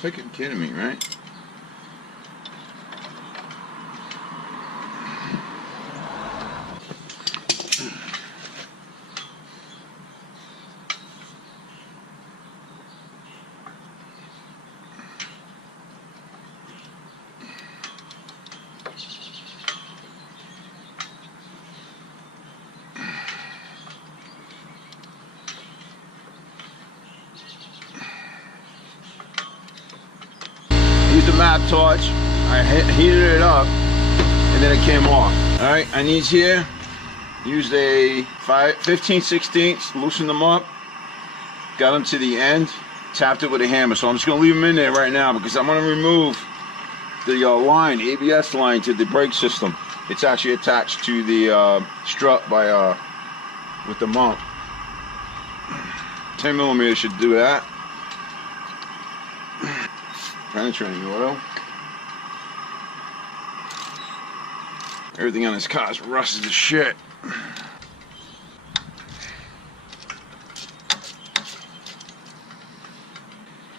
Freaking kidding me, right? Use the map torch. I heated it up and then it came off. Alright, I need here, used a 15/16, loosened them up, got them to the end, tapped it with a hammer. So I'm just going to leave them in there right now because I'm going to remove the line, ABS line to the brake system. It's actually attached to the strut by with the mount. 10mm should do that. Penetrating oil. Everything on this car is rusted as shit.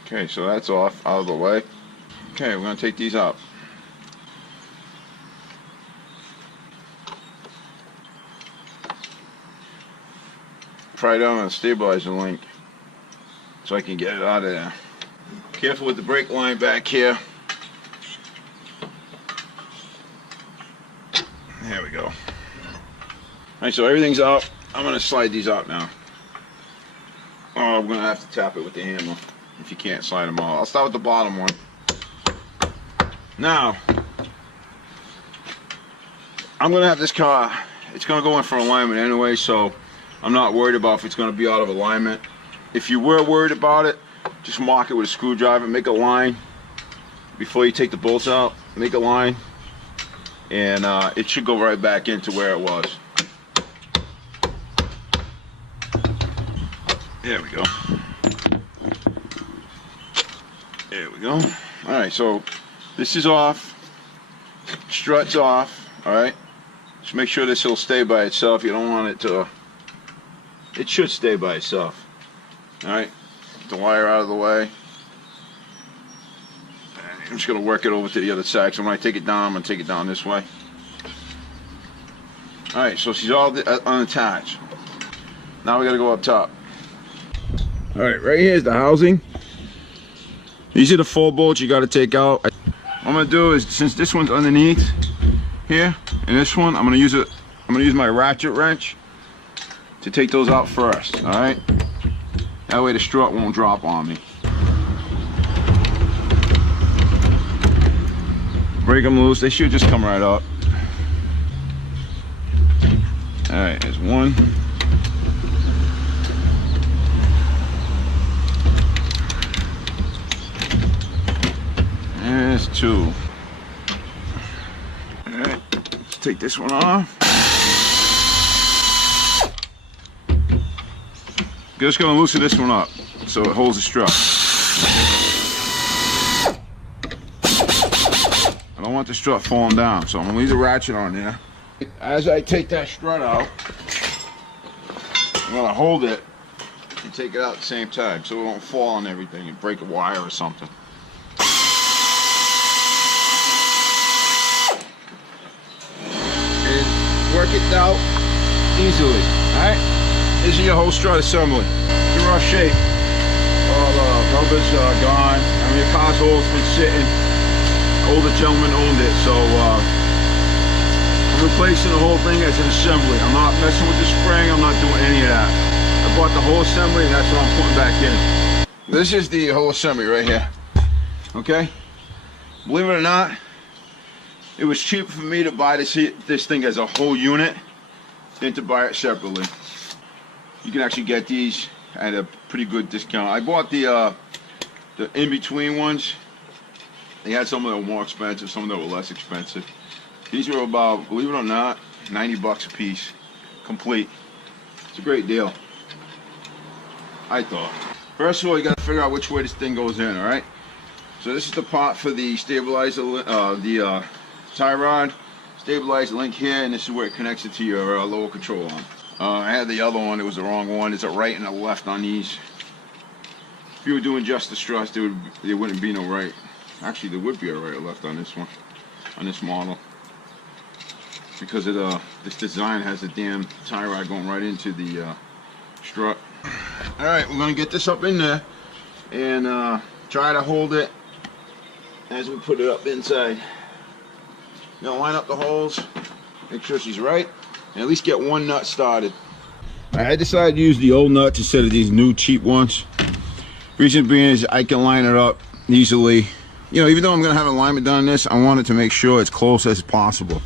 Okay, so that's off, out of the way. Okay, we're gonna take these out. Try it out on a stabilizer link so I can get it out of there. Careful with the brake line back here. There we go. Alright, so everything's out. I'm going to slide these out now. Oh, I'm going to have to tap it with the hammer if you can't slide them all. I'll start with the bottom one. Now, I'm going to have this car, it's going to go in for alignment anyway, so I'm not worried about if it's going to be out of alignment. If you were worried about it, just mark it with a screwdriver, make a line before you take the bolts out, make a line, and it should go right back into where it was. There we go. There we go. Alright, so this is off, strut's off, alright? Just make sure this will stay by itself. You don't want it to, it should stay by itself. Alright, the wire out of the way. I'm just going to work it over to the other side, so when I take it down, I'm going to take it down this way. Alright, so she's all unattached. Now we got to go up top. Alright, right here is the housing. These are the 4 bolts you got to take out. What I'm going to do is, since this one's underneath here, and this one, I'm going to use my ratchet wrench to take those out first. Alright? That way the strut won't drop on me. Break them loose, they should just come right up. Alright, there's one. There's 2. Alright, let's take this one off. Just going to loosen this one up so it holds the strut. I don't want the strut falling down, so I'm going to leave the ratchet on there. As I take that strut out, I'm going to hold it and take it out at the same time so it won't fall on everything and break a wire or something. And work it out easily, alright? This is your whole strut assembly. It's in rough shape. All the rubber's gone. I mean, your car's hole's been sitting. Older gentleman owned it, so I'm replacing the whole thing as an assembly. I'm not messing with the spring. I'm not doing any of that. I bought the whole assembly, and that's what I'm putting back in. This is the whole assembly right here. Okay? Believe it or not, it was cheaper for me to buy this thing as a whole unit than to buy it separately. You can actually get these at a pretty good discount. I bought the in-between ones. They had some that were more expensive, some that were less expensive. These were about, believe it or not, 90 bucks a piece, complete. It's a great deal, I thought. First of all, you got to figure out which way this thing goes in, all right? So this is the part for the stabilizer, the tie rod, stabilizer link here, and this is where it connects it to your lower control arm. I had the other one, it was the wrong one. There's a right and a left on these. If you were doing just the struts, there wouldn't be no right. Actually, there would be a right or left on this one, on this model, because it this design has a damn tie rod going right into the strut. All right, we're gonna get this up in there and try to hold it as we put it up inside. Gonna line up the holes, make sure she's right, and at least get one nut started. I decided to use the old nuts instead of these new cheap ones. Reason being is I can line it up easily. You know, even though I'm gonna have alignment done on this, I wanted to make sure it's close as possible.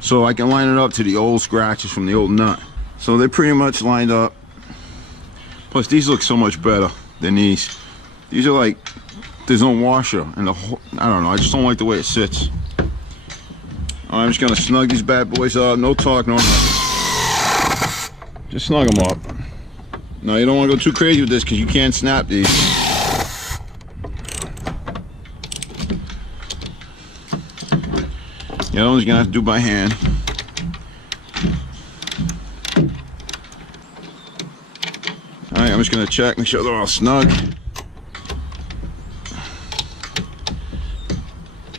So I can line it up to the old scratches from the old nut. So they're pretty much lined up. Plus these look so much better than these. These are like, there's no washer and the whole, I don't know, I just don't like the way it sits. I'm just gonna snug these bad boys up, no talk, no nothing. Just snug them up. No, you don't want to go too crazy with this because you can't snap these. The other one's gonna have to do by hand. Alright, I'm just gonna check, make sure they're all snug.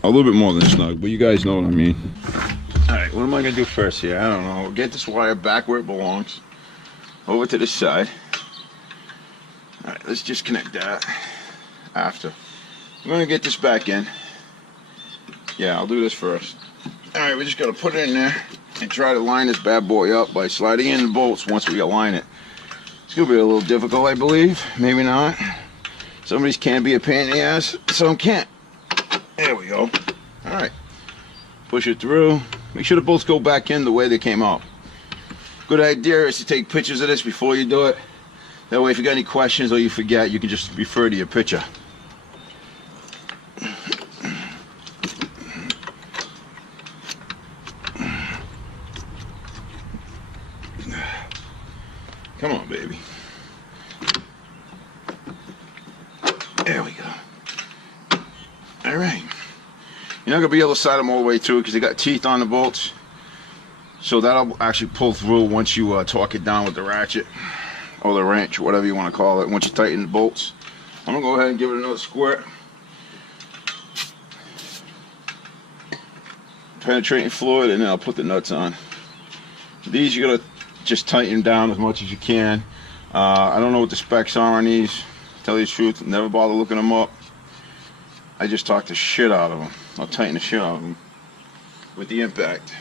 A little bit more than snug, but you guys know what I mean. Alright, what am I gonna do first here? I don't know. Get this wire back where it belongs. Over to this side. Alright, let's just connect that after. I'm gonna get this back in. Yeah, I'll do this first. Alright, we just gotta put it in there and try to line this bad boy up by sliding in the bolts once we align it. It's gonna be a little difficult, I believe. Maybe not. Some of these can be a pain in the ass, some can't. There we go. Alright. Push it through. Make sure the bolts go back in the way they came out. Good idea is to take pictures of this before you do it. That way if you got any questions or you forget, you can just refer to your picture. Come on, baby. There we go. All right. You're not gonna be able to slide them all the way through because they got teeth on the bolts. So that'll actually pull through once you torque it down with the ratchet or the wrench, whatever you want to call it. Once you tighten the bolts, I'm gonna go ahead and give it another squirt. Penetrating fluid, and then I'll put the nuts on. These you're gonna just tighten down as much as you can. I don't know what the specs are on these. To tell you the truth, never bother looking them up. I just talk the shit out of them. I'll tighten the shit out of them with the impact.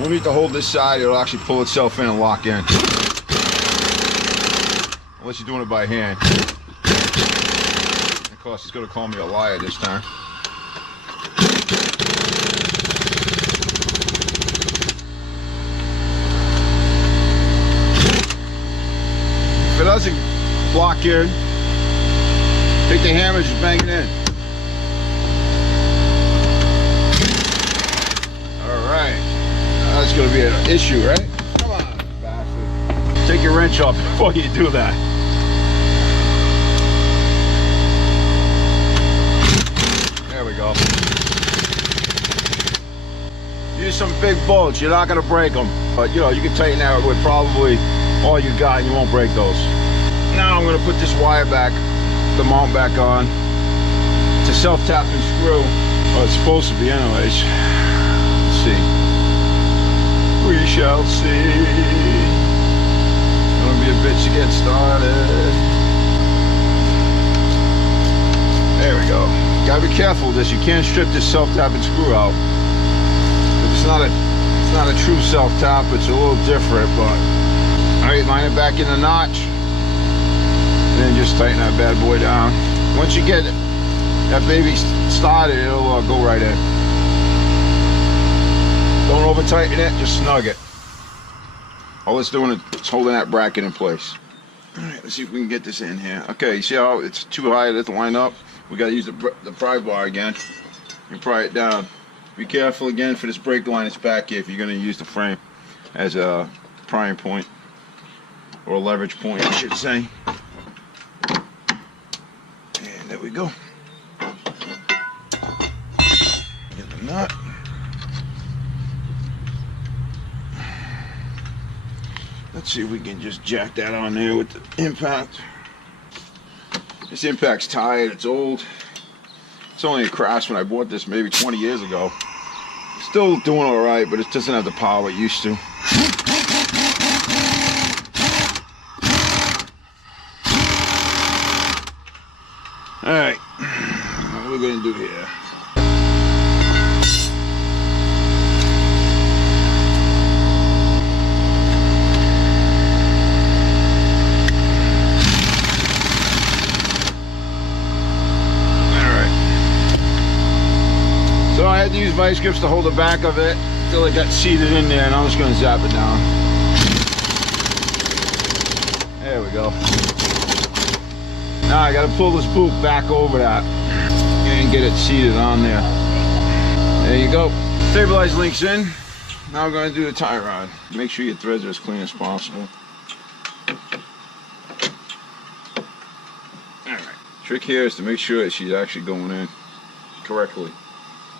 We'll need to hold this side, it'll actually pull itself in and lock in. Unless you're doing it by hand. Of course, he's going to call me a liar this time. If it doesn't lock in, take the hammer, just bang it in. Alright. That's going to be an issue, right? Come on, bastard. Take your wrench off before you do that. There we go. Use some big bolts. You're not going to break them. But, you know, you can tighten that with probably all you got and you won't break those. Now I'm going to put this wire back, the mount back on. It's a self-tapping screw. Well, it's supposed to be anyways. Let's see. We shall see. It's gonna be a bitch to get started. There we go. Gotta be careful with this. You can't strip this self-tapping screw out. It's not a true self-tap. It's a little different, but alright, line it back in the notch. And then just tighten that bad boy down. Once you get that baby started, it'll go right in. Don't over tighten it, just snug it. All it's doing is holding that bracket in place. Alright, let's see if we can get this in here. Okay, you see how it's too high to line up? We gotta use the pry bar again and pry it down. Be careful again for this brake line that's back here if you're gonna use the frame as a prying point. Or a leverage point, I should say. And there we go. Get the nut. Let's see if we can just jack that on there with the impact. This impact's tired, it's old. It's only a Craftsman. I bought this maybe 20 years ago. Still doing alright, but it doesn't have the power it used to. Alright, what we're going to do here. So I had to use vice grips to hold the back of it until it got seated in there, and I'm just going to zap it down. There we go. Now I got to pull this boot back over that and get it seated on there. There you go. Stabilize links in. Now we're going to do the tie rod. Make sure your threads are as clean as possible. Alright. Trick here is to make sure that she's actually going in correctly.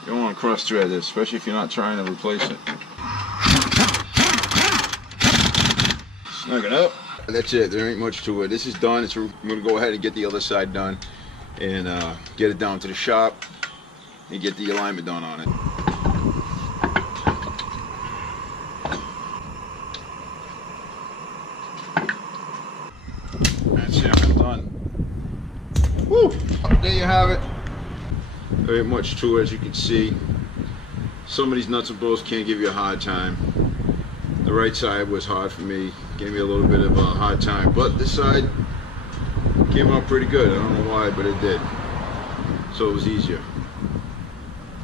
You don't want to cross thread this, especially if you're not trying to replace it. Snug it up. That's it. There ain't much to it. This is done. I'm going to go ahead and get the other side done and get it down to the shop and get the alignment done on it. That's it. I'm done. Woo! There you have it. There ain't much to it, as you can see. Some of these nuts and bolts can't give you a hard time. The right side was hard for me, gave me a little bit of a hard time, but this side came out pretty good. I don't know why, but it did. So it was easier.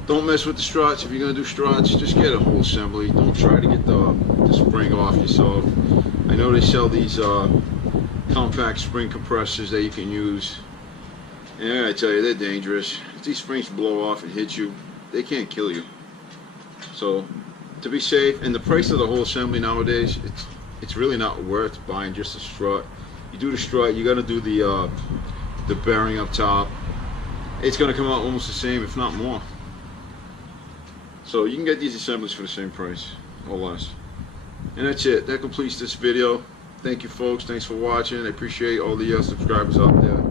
Don't mess with the struts. If you're going to do struts, just get a whole assembly. Don't try to get the spring off yourself. I know they sell these compact spring compressors that you can use. And I tell you, they're dangerous. If these springs blow off and hit you, they can't kill you. So, to be safe, and the price of the whole assembly nowadays, it's really not worth buying just a strut. You do the strut, you got to do the bearing up top. It's going to come out almost the same, if not more. So you can get these assemblies for the same price, or less. And that's it. That completes this video. Thank you, folks. Thanks for watching. I appreciate all the subscribers out there.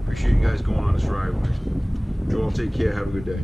Appreciate you guys going on this ride with me. Joel, take care. Have a good day.